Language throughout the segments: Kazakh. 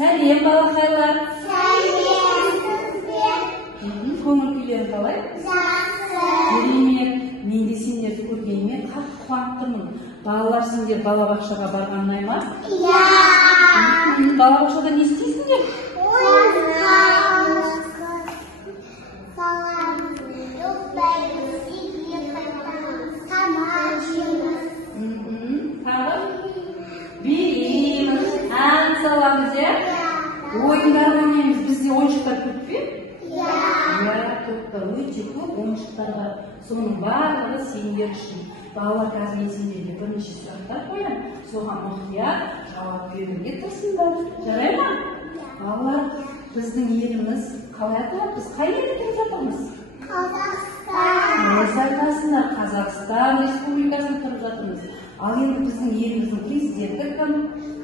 Сәлем балақайлар. Сәлем сізге. Көңіл күйлерің қалай? Жақсы. Керемет. Мен де сендерді көргеніме қатты қуаныптымын. Балалар, сендер балабақшаға барған ұнай ма? Иә. Балабақшада не істейсіңдер? Билейміз, ән саламыз, иә? Ойындар ойнаймыз. Бізде ойыншықтар көп пе? Иә. Иә, топта өте көп ойыншықтар бар. Соның барлығы сендер үшін. Балалар, қазір мен сендерге бірнеше сұрақтар қоямын. Соған мұқият жауап беруге тырысыңдар. Жарай ма? Балалар, біздің еліміз қалай аталады? Біз қай елде тұрып жатырмыз? Қазақстан. Өз айтасыңдар, Қазақстан Республикасында тұрып жатырмыз. Ал енді біздің еліміздің президенті кім?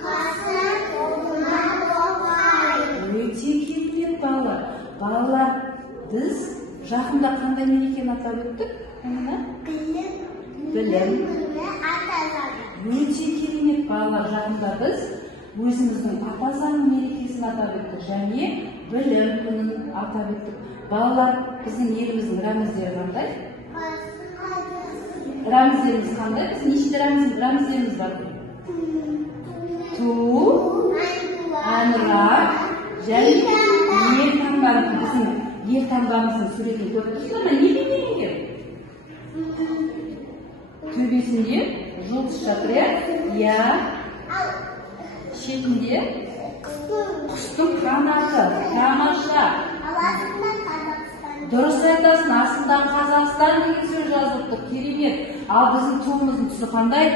Қасым-Жомарт Тоқаев. Өте керемет балалар. Балалар, біз жақында қандай мерекені атап өттік? Білім. Өте керемет балалар, жақында біз өзіміздің ата заң мерекесін атап өттік және білім күнін атап өттік. Балалар, біздің еліміздің рәміздері қандай? Рәміздеріміз қандай? Біз неше рәміздеріміз бар? Ту, әнұрақ және елтаңбамыз. Біздің елтаңбамыздың суретін көріп тұрсыздар ма? Не бейнеленген? Төбесінде жұлдыз жатыр, иә? Шетінде құстың қанаты. Тамаша. Дұрыс айтасың, астында Қазақстан деген сөз жазылыпты. Керемет. Ал біздің туымыздың түсі қандай?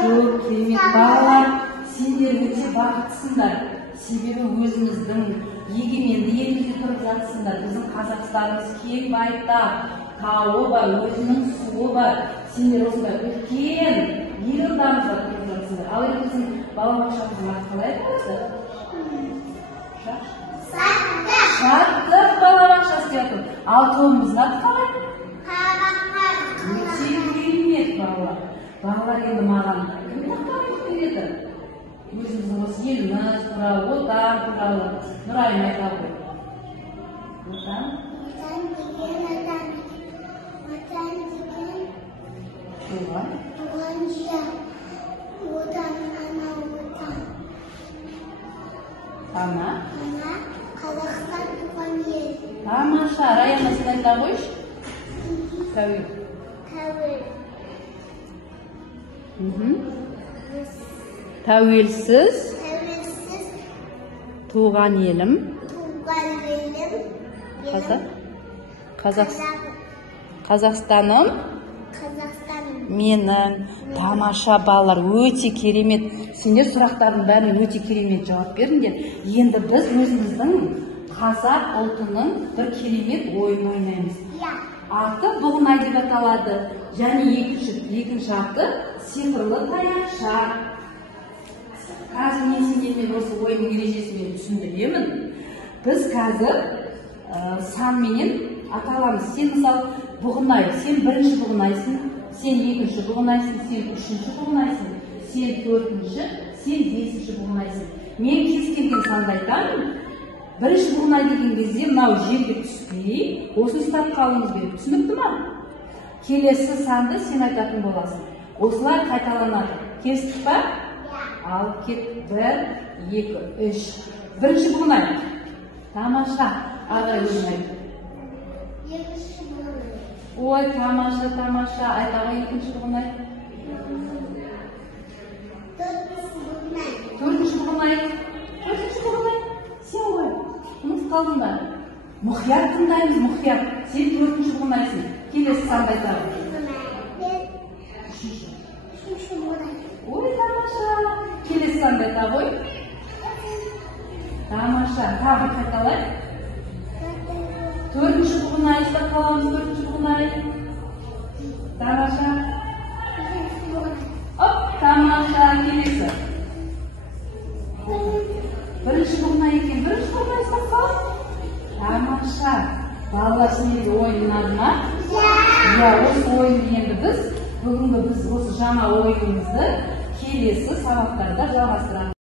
Көп керемет. Балалар, сендер өте бақыттысыңдар. Себебі өзіміздің егеменді елімізде тұрып жатсыңдар. Біздің Қазақстанымыз кең байтақ, тауы бар, өзінің суы бар. Сендер осындай үлкен ел ордамызда тұрып жатсыңдар. Ал енді біздің балабақшамыздың аты қалай аталады? Шаттық балабақшасы деп аталады. Ал туымыздың аты қалай? Өте керемет балалар. Балалар, енді маған кім тақырып береді? Өзіміздің осы еліміз туралы, отан туралы Нұрайым айта ғой. Отан? Отан деген туған жер. Отан, ана отан. Ана? Ана, Қазақстан туған ел. Тамаша. Раяна, сен айта қойшы. Тәуел. Тәуелсіз туған елім. Қазақстаным менің. Тамаша балалар, өте керемет. Сендер сұрақтардың бәріне өте керемет жауап беріңдер. Енді біз өзіміздің қазақ ұлтының бір керемет ойын ойнаймыз. Аты бұғынай деп аталады. Және екінші аты сиқырлы таяқша. Қазір мен сендермен осы ойынның ережесімен түсіндіремін. Біз қазір санменен аталамыз. Сен мысалы бұғынай, сен бірінші бұғынайсың, сен екінші бұғынайсың, сен үшінші бұғынайсың, сен төртінші, сен бесінші бұғынайсың. Мен кез келген санды айтамын. Бірінші бұғынай деген кезде мынау жерге түспей, осыны ұстап қалуымыз керек. Түсінікті ма? Келесі санды сен айтатын боласың. Осылай қайталанады. Келістік па? Ал кет. 1, 2, 3. Бірінші бұғынай. Тамаша. Ағай бұғынай. Екінші бұғынай. Ой, тамаша, тамаша. Айтаға екінші бұғынай. Төртінші бұғынай. Төртінші бұғынай. Сен ғой. Ұмытып қалдың ба? Мұқият тыңдаймыз, мұқият. Сен төртінші бұғынайсың. Келесі санды айтады. Үшінші бұғынай. Ой, тамаша. Келесі санды айта ғой. Тамаша. Тағы қайталай. Төртінші бұғынай. Ұстап қаламыз, төртінші бұғынай. Тамаша. Оп, тамаша. Келесі. Бірінші бұғынай екен. Бірінші бұғынай ұстап қаламыз. Тамаша. Балалар, сендерге ойын ұнады ма? Иә, осы ойынды енді біз, бүгінгі біз осы жаңа ойынымызды келесі сабақтарда жалғастырамыз.